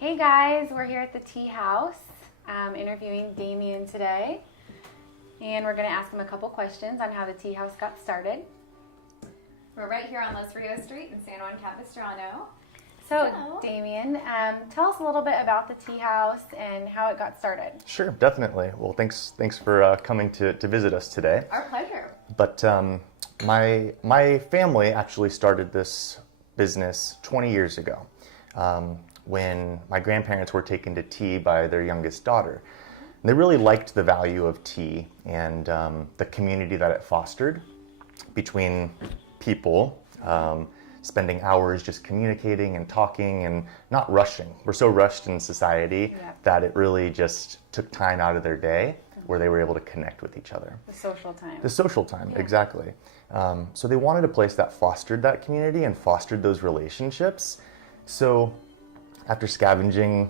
Hey guys, we're here at the Tea House interviewing Damian today, and we're going to ask him a couple questions on how the Tea House got started. We're right here on Los Rios Street in San Juan Capistrano. So, Damian, tell us a little bit about the Tea House and how it got started. Sure, definitely. Well, thanks for coming to visit us today. Our pleasure. But my family actually started this business 20 years ago when my grandparents were taken to tea by their youngest daughter. And they really liked the value of tea and the community that it fostered between people, spending hours just communicating and talking and not rushing. We're so rushed in society that it really just took time out of their day where they were able to connect with each other. The social time. The social time, exactly. So they wanted a place that fostered that community and fostered those relationships. So after scavenging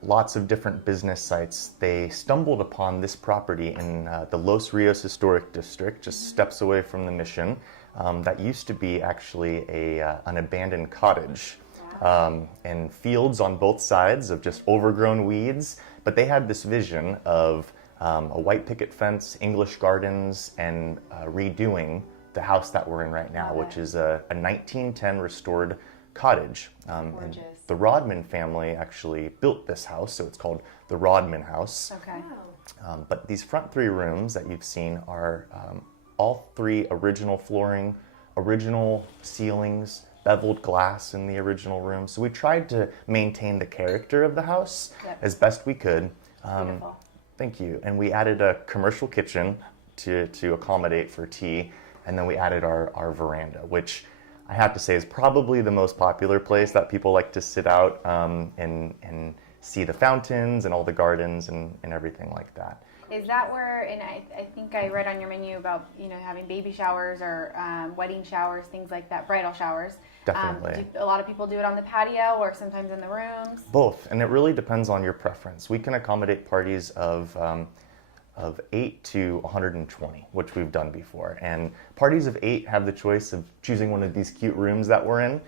lots of different business sites, they stumbled upon this property in the Los Rios Historic District, just steps away from the Mission, that used to be actually an abandoned cottage. And fields on both sides of just overgrown weeds. But they had this vision of a white picket fence, English gardens, and redoing the house that we're in right now, which is a 1910 restored cottage. And the Rodman family actually built this house, so it's called the Rodman House. Okay. But these front three rooms that you've seen are all three original flooring, original ceilings, beveled glass in the original room. So we tried to maintain the character of the house as best we could. Beautiful. Thank you. And we added a commercial kitchen to accommodate for tea. And then we added our veranda, which I have to say is probably the most popular place that people like to sit out and see the fountains and all the gardens and everything like that. Is that where, and I think I read on your menu about, having baby showers or wedding showers, things like that, bridal showers. Definitely. A lot of people do it on the patio or sometimes in the rooms? Both, and it really depends on your preference. We can accommodate parties of 8 to 120, which we've done before. And parties of 8 have the choice of choosing one of these cute rooms that we're in.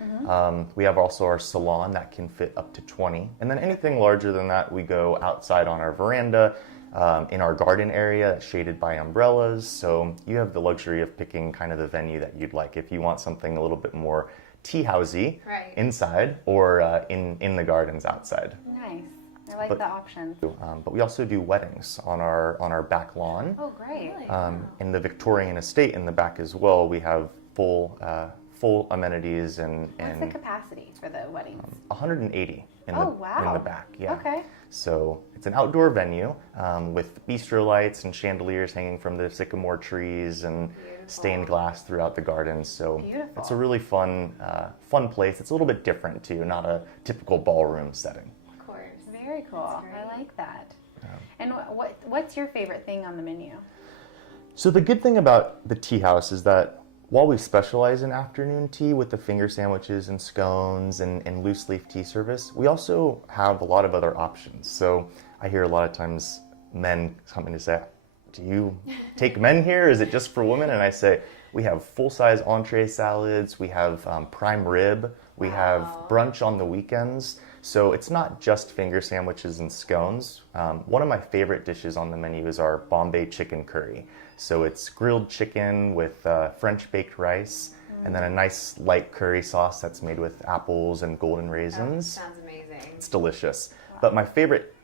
We have also our salon that can fit up to 20. And then anything larger than that, we go outside on our veranda, in our garden area that's shaded by umbrellas. So you have the luxury of picking kind of the venue that you'd like. If you want something a little bit more tea housey inside or in the gardens outside. Nice. I like the options. But we also do weddings on our back lawn. Oh, great. In the Victorian estate in the back as well, we have full amenities and What's the capacity for the weddings? 180 in the back. Yeah. Okay. So it's an outdoor venue with bistro lights and chandeliers hanging from the sycamore trees and stained glass throughout the garden. So it's a really fun place. It's a little bit different too, not a typical ballroom setting. Very cool. I like that. And what's your favorite thing on the menu? So the good thing about the tea house is that while we specialize in afternoon tea with the finger sandwiches and scones and loose leaf tea service, we also have a lot of other options. So I hear a lot of times men coming to say, do you take men here? Is it just for women? And I say, we have full-size entree salads, we have prime rib, we have brunch on the weekends. So it's not just finger sandwiches and scones. One of my favorite dishes on the menu is our Bombay chicken curry. So it's grilled chicken with French baked rice and then a nice light curry sauce that's made with apples and golden raisins. Sounds amazing. It's delicious. But my favorite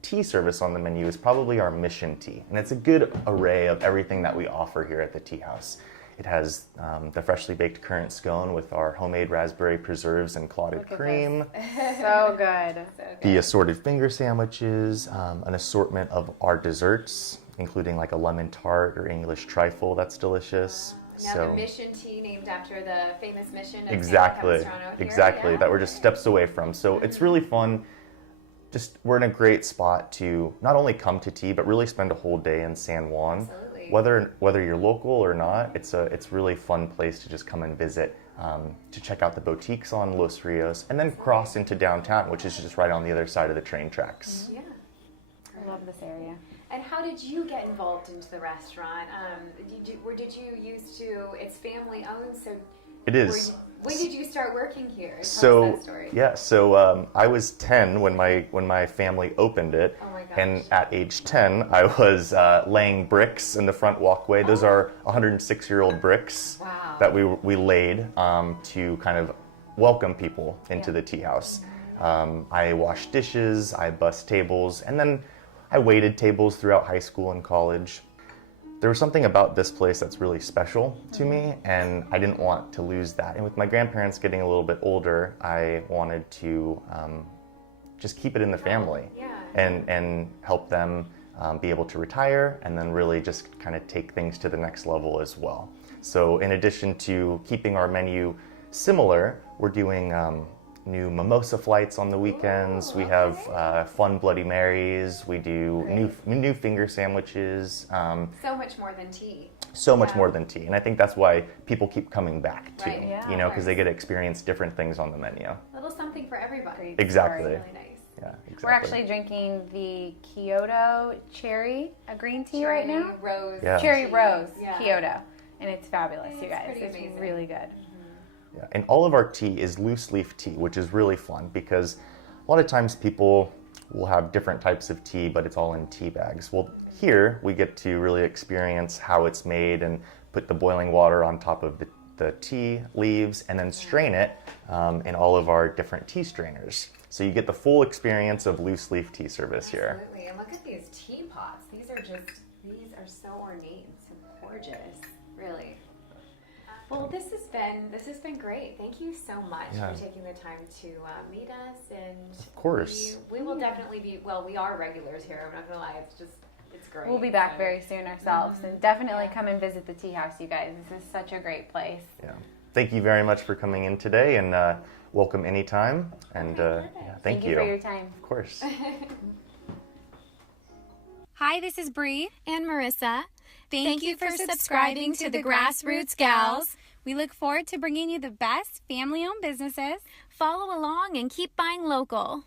tea service on the menu is probably our Mission tea. And it's a good array of everything that we offer here at the Tea House. It has the freshly baked currant scone with our homemade raspberry preserves and clotted cream. So good. The assorted finger sandwiches, an assortment of our desserts, including like a lemon tart or English trifle that's delicious. Now the Mission tea named after the famous Mission of Exactly, San Juan Capistrano here. exactly. That we're just steps away from. So it's really fun. Just we're in a great spot to not only come to tea, but really spend a whole day in San Juan. Absolutely. Whether you're local or not, it's really fun place to just come and visit, to check out the boutiques on Los Rios, and then cross into downtown, which is just right on the other side of the train tracks. Yeah. I love this area. And how did you get involved into the restaurant? Did you used to? It's family owned, so It is. When did you start working here? Tell us So that story. yeah, so I was 10 when my family opened it, Oh my gosh. and at age 10 I was laying bricks in the front walkway. Those are 106-year-old bricks Wow. that we laid to kind of welcome people into the tea house. I washed dishes, I bussed tables, and then I waited tables throughout high school and college. There was something about this place that's really special to me, and I didn't want to lose that. And with my grandparents getting a little bit older, I wanted to just keep it in the family and help them be able to retire and then really just kind of take things to the next level as well. So in addition to keeping our menu similar, we're doing new mimosa flights on the weekends. We have fun Bloody Marys. We do new finger sandwiches. So much more than tea. So much more than tea, and I think that's why people keep coming back too. Right. Yeah. You know, because they get to experience different things on the menu. A little something for everybody. Exactly. Really nice. Yeah, exactly. We're actually drinking the Kyoto cherry green tea right now. Rose. Yeah. Cherry tea. rose Yeah. Kyoto, and it's fabulous, you It's guys. pretty It's amazing. really good. Yeah, and all of our tea is loose leaf tea, which is really fun because a lot of times people will have different types of tea, but it's all in tea bags. Well, here we get to really experience how it's made and put the boiling water on top of the tea leaves and then strain it in all of our different tea strainers. So you get the full experience of loose leaf tea service here. Absolutely. And look at these teapots. These are so ornate and so gorgeous. Really. Well, this has been great. Thank you so much Yeah. for taking the time to meet us, and Of course. we will definitely be. Well, we are regulars here. I'm not gonna lie. It's great. We'll be back So- very soon ourselves, and definitely Yeah. come and visit the tea house, you guys. This is such a great place. Yeah. Thank you very much for coming in today, and welcome anytime. And perfect. yeah, Thank you for your time. Of course. Hi, this is Bree And Marissa. Thank you for subscribing to the Grassroots Gals. We look forward to bringing you the best family-owned businesses. Follow along and keep buying local.